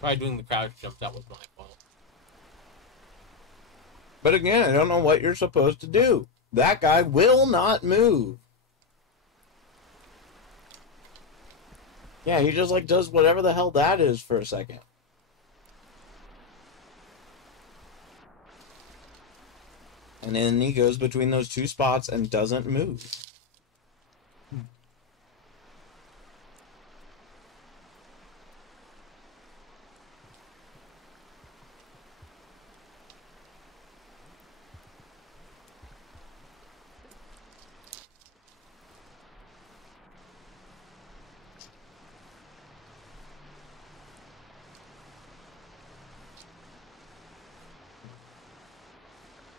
Probably doing the crouch jump, that was my fault. But again, I don't know what you're supposed to do. That guy will not move. Yeah, he just like does whatever the hell that is for a second. And then he goes between those two spots and doesn't move.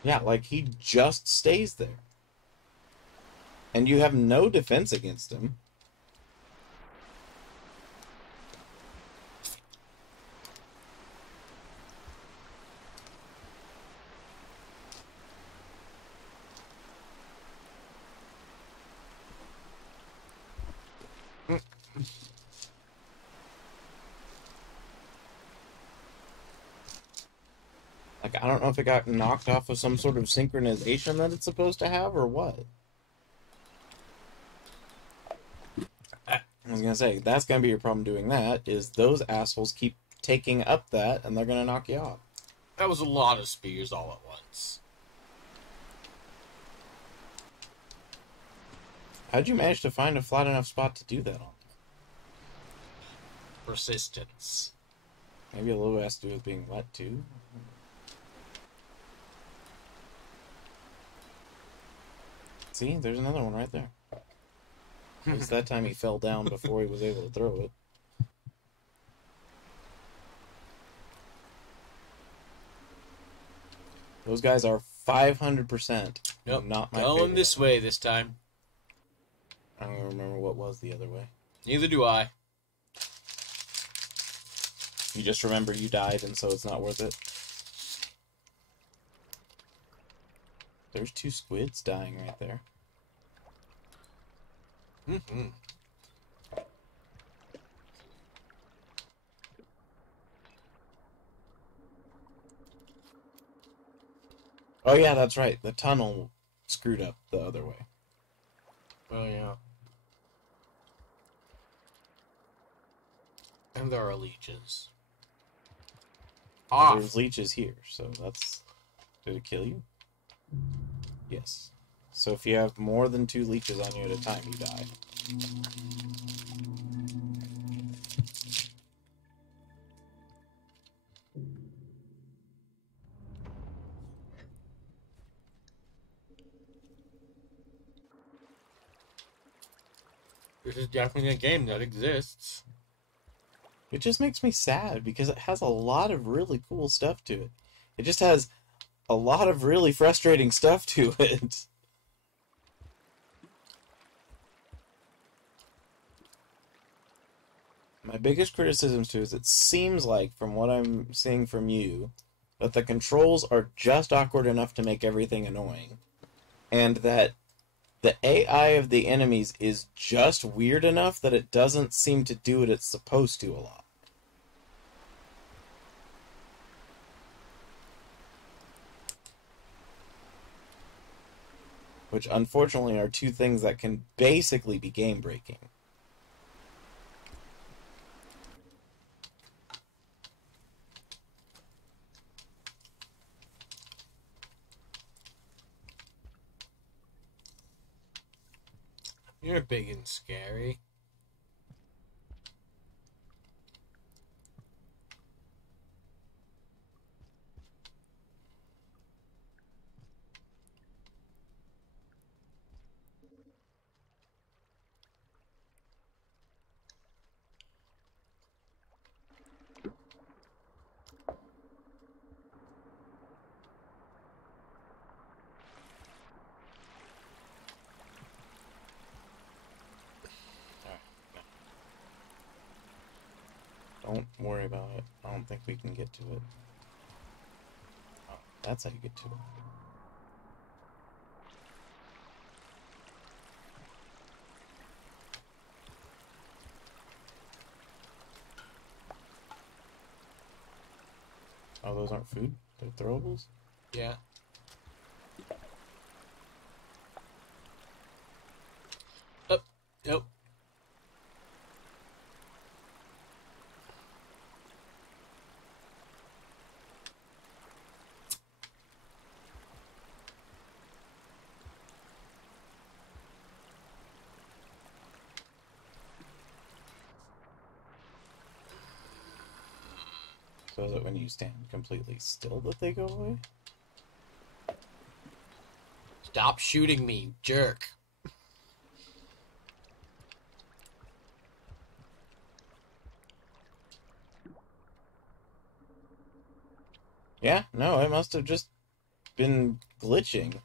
Yeah, like he just stays there. And you have no defense against him. Like, I don't know if it got knocked off of some sort of synchronization that it's supposed to have or what. I was gonna say, that's gonna be your problem doing that, is those assholes keep taking up that and they're gonna knock you off. That was a lot of spears all at once. How'd you manage to find a flat enough spot to do that on? Persistence. Maybe a little bit has to do with being wet too. See, there's another one right there. At least that time he fell down before he was able to throw it. Those guys are 500% Nope. not my Going favorite. this way this time. I don't remember what was the other way. Neither do I. You just remember you died and so it's not worth it. There's two squids dying right there. Mm-hmm. Oh yeah, that's right. The tunnel screwed up the other way. Oh, yeah. And there are leeches. Off! There's leeches here, so that's... Did it kill you? Yes. So if you have more than 2 leeches on you at a time, you die. This is definitely a game that exists. It just makes me sad because it has a lot of really cool stuff to it. It just has a lot of really frustrating stuff to it. My biggest criticism to it is it seems like, from what I'm seeing from you, that the controls are just awkward enough to make everything annoying. And that the AI of the enemies is just weird enough that it doesn't seem to do what it's supposed to a lot. Which, unfortunately, are two things that can basically be game-breaking. You're big and scary. Don't worry about it. I don't think we can get to it. Oh, that's how you get to it. Oh, those aren't food? They're throwables? Yeah. Oh, nope. So is it when you stand completely still that they go away? Stop shooting me, you jerk. Yeah, no, it must have just been glitching.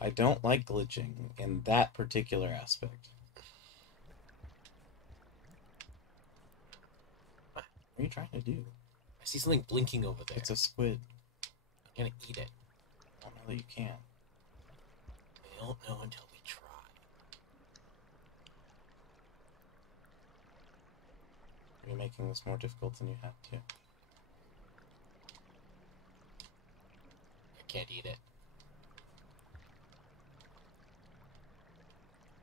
I don't like glitching in that particular aspect. What are you trying to do? I see something blinking over there. It's a squid. I'm gonna eat it. I don't know that you can. I don't know until we try. You're making this more difficult than you have to. I can't eat it.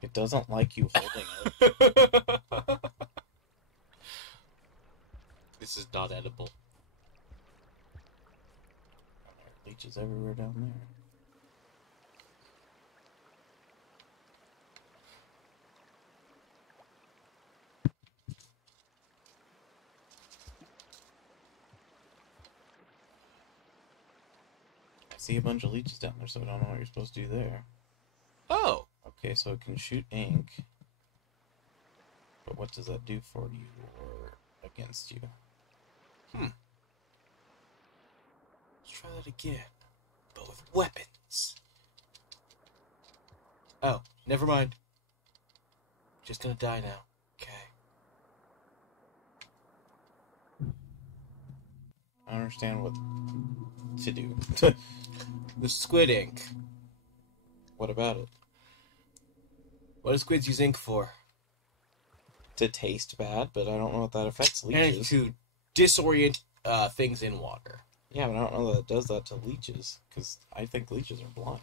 It doesn't like you holding it. This is not edible. There are leeches everywhere down there. I see a bunch of leeches down there, so I don't know what you're supposed to do there. Oh! Okay, so it can shoot ink. But what does that do for you or against you? Let's try that again. But with weapons. Oh, never mind. Just gonna die now. Okay. I don't understand what to do. The squid ink. What about it? What do squids use ink for? To taste bad, but I don't know what that affects And leeches. to disorient things in water. Yeah, but I don't know that it does that to leeches, because I think leeches are blind.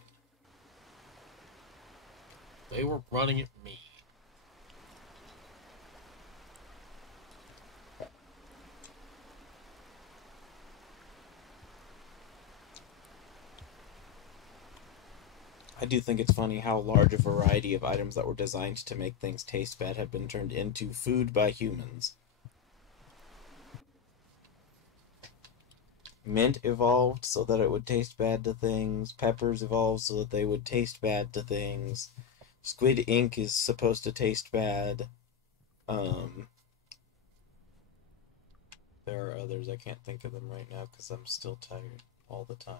They were running at me. I do think it's funny how large a variety of items that were designed to make things taste bad have been turned into food by humans. Mint evolved so that it would taste bad to things. Peppers evolved so that they would taste bad to things. Squid ink is supposed to taste bad. There are others. I can't think of them right now because I'm still tired all the time.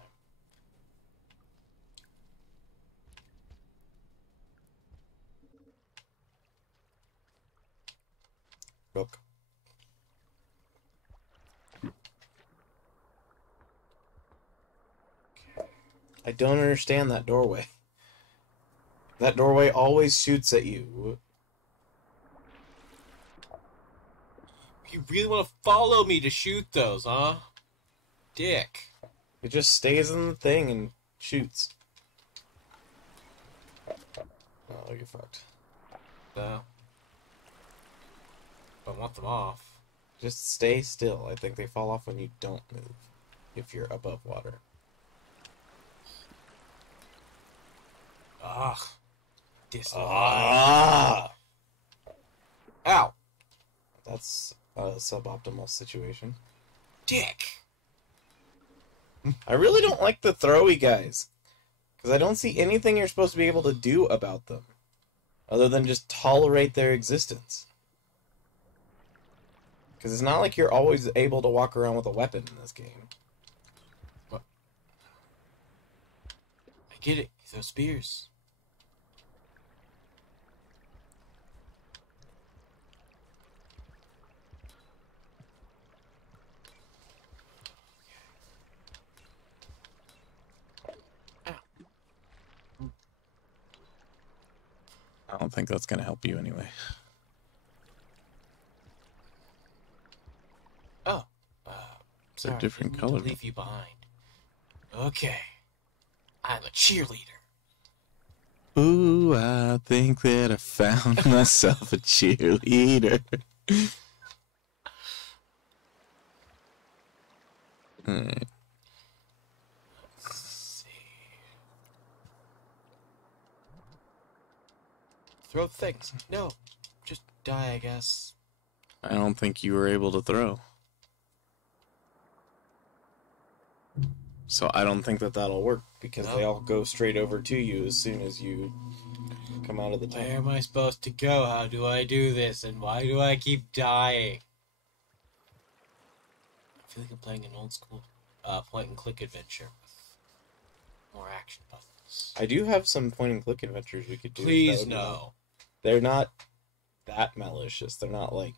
Look. I don't understand that doorway. That doorway always shoots at you. You really want to follow me to shoot those, huh? Dick. It just stays in the thing and shoots. Oh, you're fucked. So, I want them off. Just stay still. I think they fall off when you don't move. If you're above water. Ugh. Dislike. Ah! Ow. That's a suboptimal situation. Dick. I really don't like the throwy guys. Because I don't see anything you're supposed to be able to do about them. Other than just tolerate their existence. Because it's not like you're always able to walk around with a weapon in this game. What? I get it. You throw spears. I don't think that's going to help you anyway. It's a different color. To leave you behind. Okay. I'm a cheerleader. Ooh, I think that I found myself a cheerleader. Alright. Let's see. Throw things. No. Just die, I guess. I don't think you were able to throw. So I don't think that that'll work, because they all go straight over to you as soon as you come out of the tank. Where am I supposed to go? How do I do this? And why do I keep dying? I feel like I'm playing an old school point-and-click adventure with more action buttons. I do have some point-and-click adventures we could do. Please no. They're not that malicious. They're not like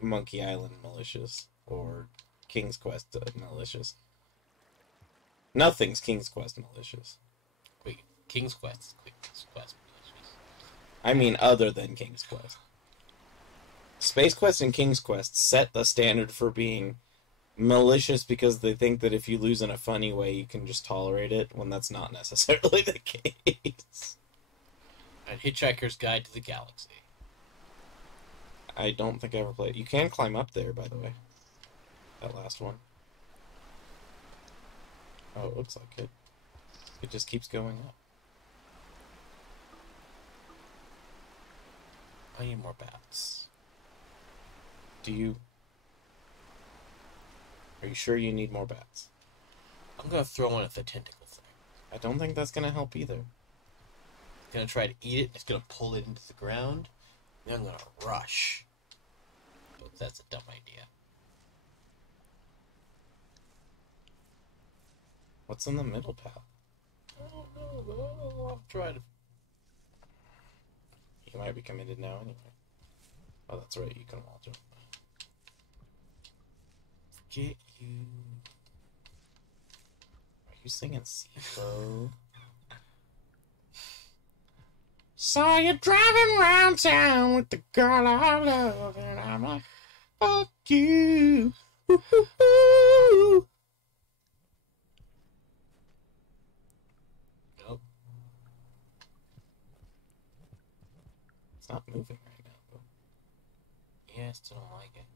Monkey Island malicious or King's Quest malicious. Nothing's King's Quest malicious. Wait, King's Quest. King's Quest malicious. I mean, other than King's Quest. Space Quest and King's Quest set the standard for being malicious because they think that if you lose in a funny way, you can just tolerate it, when that's not necessarily the case. And Hitchhiker's Guide to the Galaxy. I don't think I ever played it. You can climb up there, by the way. That last one. Oh, it looks like it. It just keeps going up. I need more bats. Are you sure you need more bats? I'm gonna throw one at the tentacle thing. I don't think that's gonna help either. It's gonna try to eat it, it's gonna pull it into the ground, and I'm gonna rush. But that's a dumb idea. What's in the middle path? I don't know, but I'll try to... You might be committed now anyway. Oh, that's right, you can wall jump. Forget you. Are you singing CeeLo? Saw you driving around town with the girl I love, and I'm like, fuck you. Ooh. Nope. It's not moving right now. Yeah, I still don't like it.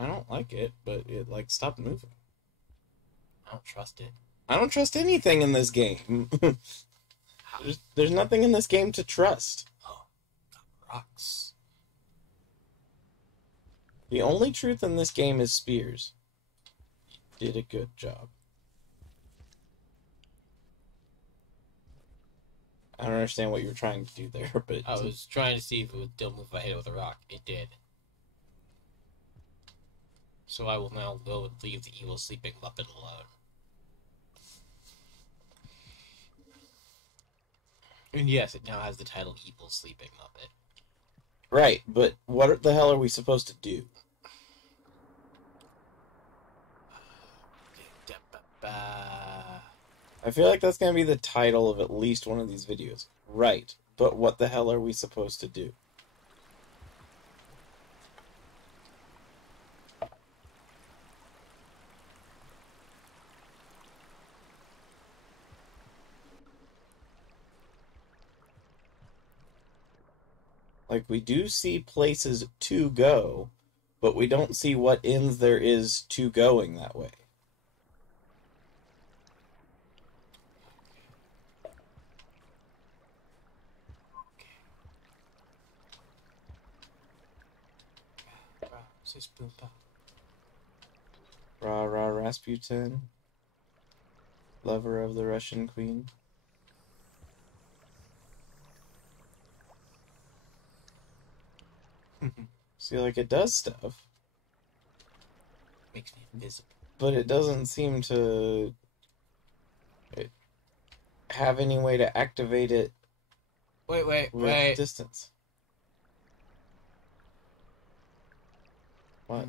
I don't like it, but it, like, stopped moving. I don't trust it. I don't trust anything in this game. There's nothing in this game to trust. Oh, got rocks. The only truth in this game is spears. You did a good job. I don't understand what you were trying to do there, but... I was trying to see if it would still move if I hit it with a rock. It did. So I will now go and leave the evil sleeping Muppet alone. And yes, it now has the title Evil Sleeping Muppet. Right, but what the hell are we supposed to do? I feel like that's going to be the title of at least one of these videos. Right, but what the hell are we supposed to do? Like, we do see places to go, but we don't see what ends there is to going that way. Rah rah Rasputin, lover of the Russian queen. See, like, it does stuff. Makes me invisible. But it doesn't seem to have any way to activate it with distance. What?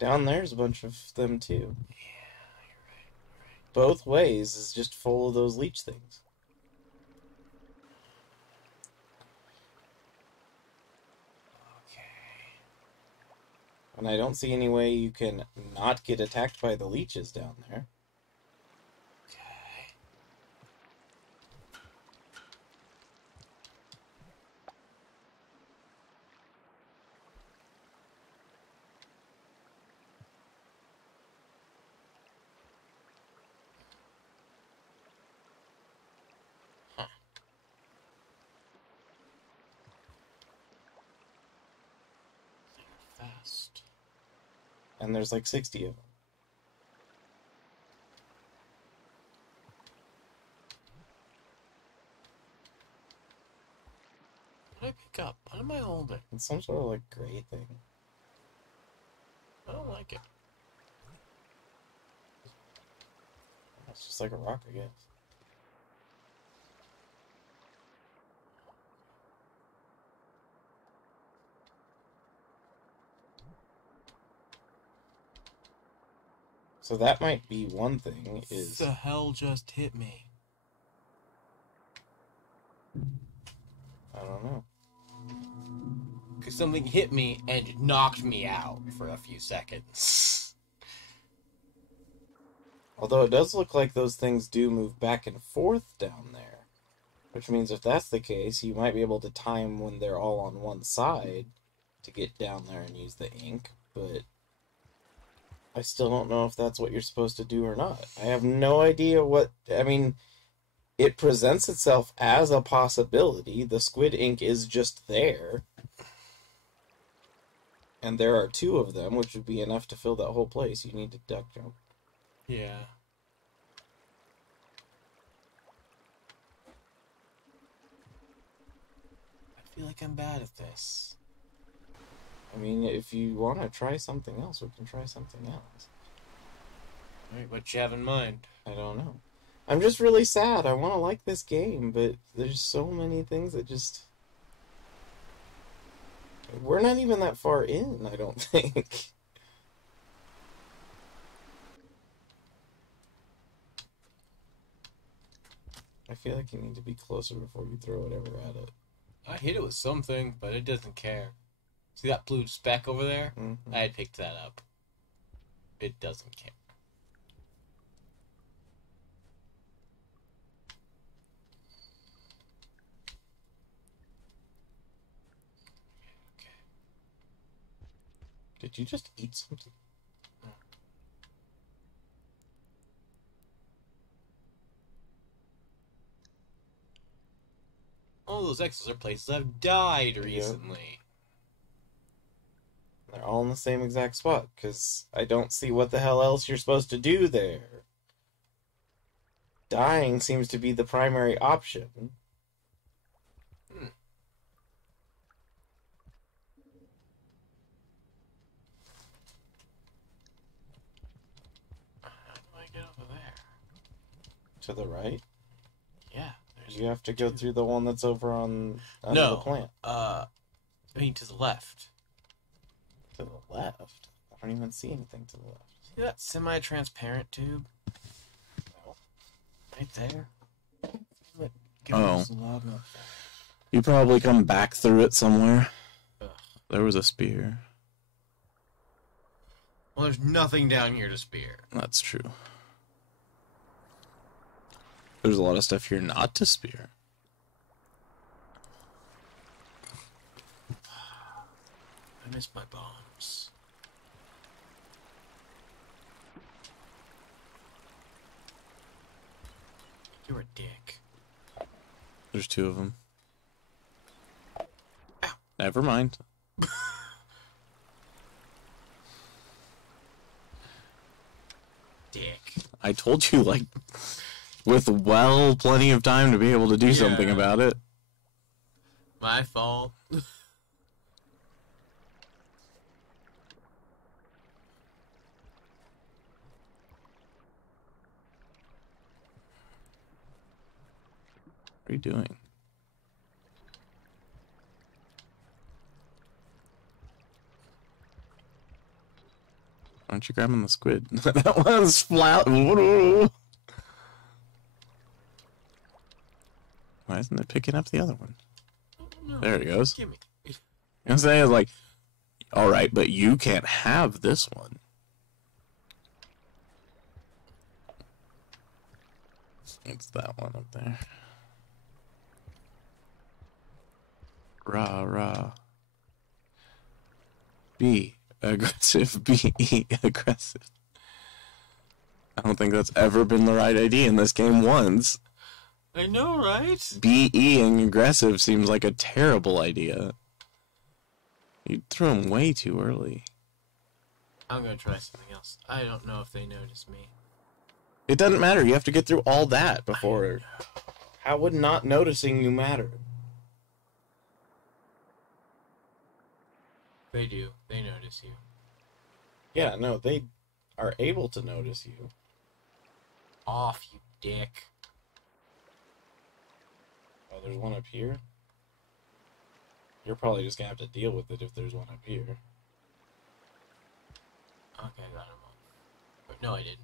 Down there's a bunch of them, too. Yeah, you're right. Both ways is just full of those leech things. And I don't see any way you can not get attacked by the leeches down there. Okay. Huh. They're fast. And there's like 60 of them. What did I pick up? What am I holding? It's some sort of like gray thing. I don't like it. It's just like a rock, I guess. So that might be one thing, is... The hell just hit me? I don't know. Because something hit me and knocked me out for a few seconds. Although it does look like those things do move back and forth down there. Which means if that's the case, you might be able to time when they're all on one side to get down there and use the ink, but I still don't know if that's what you're supposed to do or not. I have no idea what... I mean, it presents itself as a possibility. The squid ink is just there. And there are 2 of them, which would be enough to fill that whole place. You need to duck jump. Yeah. I feel like I'm bad at this. I mean, if you want to try something else, we can try something else. Alright, what you have in mind? I don't know. I'm just really sad. I want to like this game, but there's so many things that just... We're not even that far in, I don't think. I feel like you need to be closer before you throw whatever at it. I hit it with something, but it doesn't care. See that blue speck over there? Mm-hmm. I had picked that up. It doesn't care. Did you just eat something? All those X's are places I've died recently. They're all in the same exact spot, because I don't see what the hell else you're supposed to do there. Dying seems to be the primary option. How do I get over there? To the right? Yeah, there's... You have to go through the one that's over on under the plant. I mean to the left. To the left? I don't even see anything to the left. See that semi-transparent tube? Right there. Oh. You probably come back through it somewhere. Ugh. There was a spear. Well, there's nothing down here to spear. That's true. There's a lot of stuff here not to spear. I missed my bombs. You're a dick. There's 2 of them. Never mind. Dick. I told you, like, with plenty of time to be able to do something about it. My fault. What are you doing? Aren't you grabbing the squid? That one's flat. Why isn't it picking up the other one? No. There it goes. Gimme. I'm saying, like, Alright, but you can't have this one. It's that one up there. Rah, rah. Be aggressive. Be aggressive. I don't think that's ever been the right idea in this game once. I know, right? Being aggressive seems like a terrible idea. You threw him way too early. I'm gonna try something else. I don't know if they notice me. It doesn't matter. You have to get through all that before. How would not noticing you matter? They do. They notice you. Yeah, no, they are able to notice you. Off, you dick. Oh, there's one up here? You're probably just gonna have to deal with it if there's one up here. Okay, I got him off. But no, I didn't.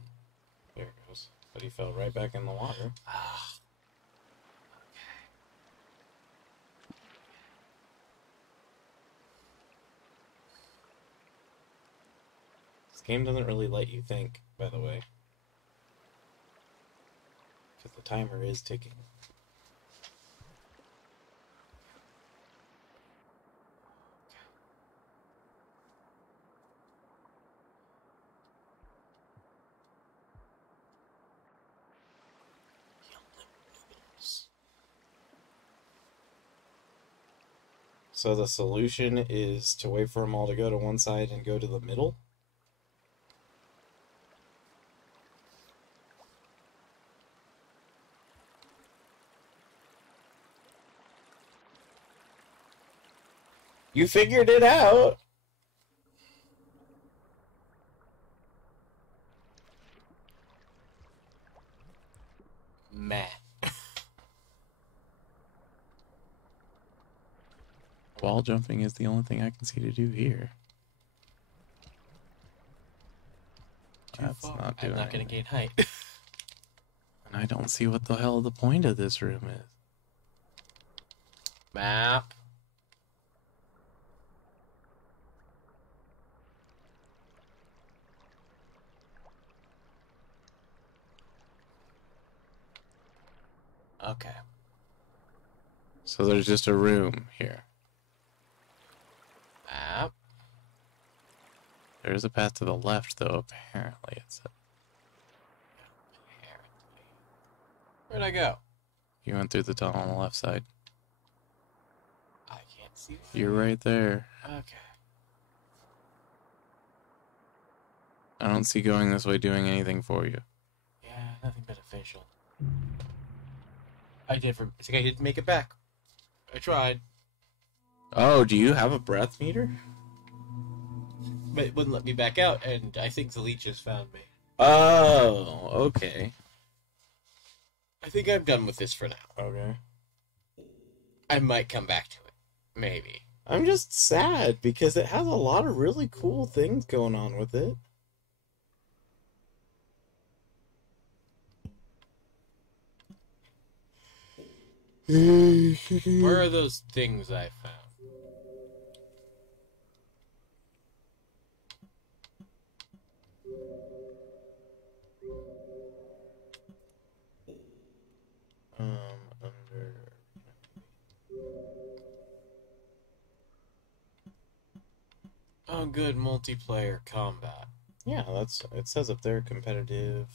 There it goes. But he fell right back in the water. Ah. This game doesn't really let you think, by the way. Because the timer is ticking. So the solution is to wait for them all to go to one side and go to the middle? You figured it out! Meh. Wall jumping is the only thing I can see to do here. That's far. not doing I'm not gonna anything. gain height. And I don't see what the hell the point of this room is. Map. Okay. So there's just a room here. Map. There's a path to the left, though, apparently. It's a... Where'd I go? You went through the tunnel on the left side. I can't see. You're right there. Okay. I don't see going this way doing anything for you. Yeah, nothing beneficial. I did for. It's like I didn't make it back. I tried, Oh, do you have a breath meter? but it wouldn't let me back out, and I think the leeches found me. Oh, okay. I think I'm done with this for now. Okay. I might come back to it. Maybe. I'm just sad because it has a lot of really cool things going on with it. Where are those things I found? Under. Oh, good multiplayer combat. Yeah, that's. It says up there competitive.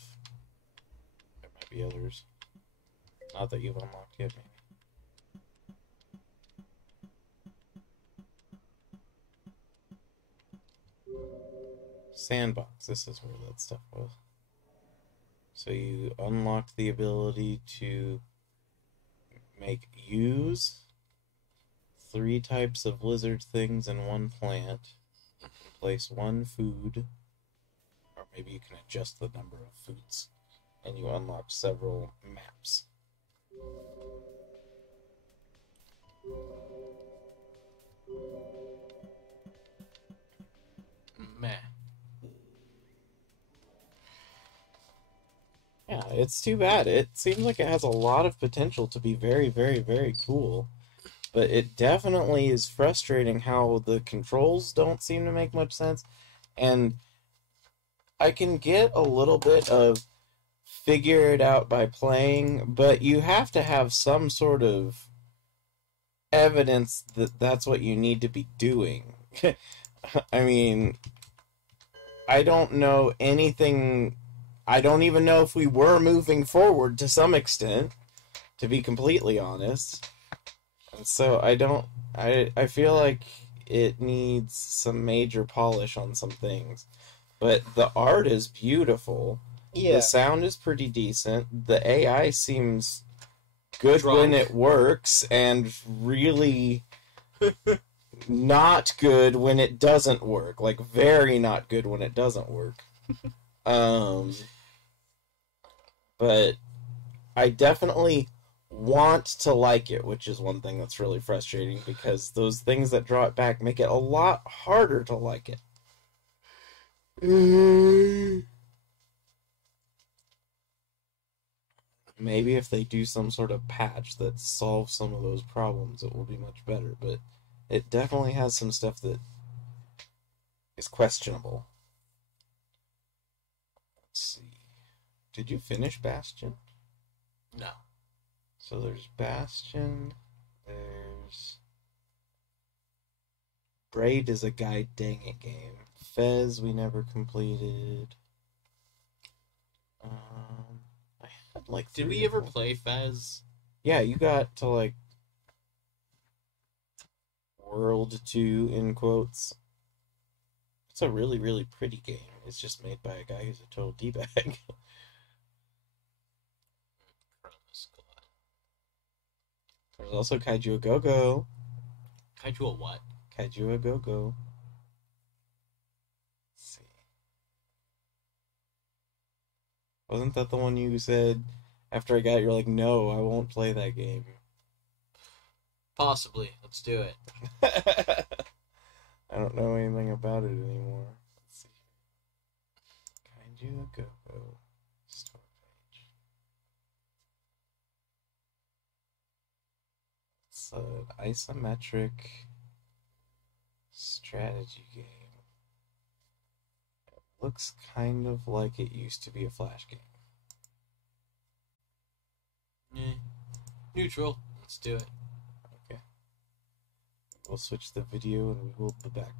There might be others. Not that you've unlocked yet, maybe. Sandbox. This is where that stuff was. So you unlocked the ability to use 3 types of lizard things in one plant, place 1 food, or maybe you can adjust the number of foods, and you unlock several maps. Meh. Yeah, it's too bad. It seems like it has a lot of potential to be very, very, very cool. but it definitely is frustrating how the controls don't seem to make much sense. And I can get a little bit of figure it out by playing, but you have to have some sort of evidence that that's what you need to be doing. I mean, I don't know anything. I don't even know if we were moving forward to some extent, to be completely honest. And so I feel like it needs some major polish on some things. But the art is beautiful. Yeah. The sound is pretty decent. The AI seems good Drunk. when it works, and really not good when it doesn't work. Like, very not good when it doesn't work. But I definitely want to like it, which is one thing that's really frustrating, because those things that draw it back make it a lot harder to like it. Maybe if they do some sort of patch that solves some of those problems, it will be much better, but it definitely has some stuff that is questionable. Let's see. Did you finish Bastion? No. So there's Bastion, there's... Braid is a guide dang it game. Fez we never completed. I had like Did 3 we of ever them. play Fez? Yeah, you got to like World 2 in quotes. It's a really, really pretty game. It's just made by a guy who's a total D-bag. There's also Kaiju A Go-Go. Kaiju a what? Kaiju A Go-Go. Let's see. Wasn't that the one you said after I got it, you're like, no, I won't play that game? Possibly. Let's do it. I don't know anything about it anymore. Let's see. Kaiju A Go-Go. Store page. It's an isometric strategy game. It looks kind of like it used to be a Flash game. Eh. Neutral. Let's do it. Okay. We'll switch the video and we will be back.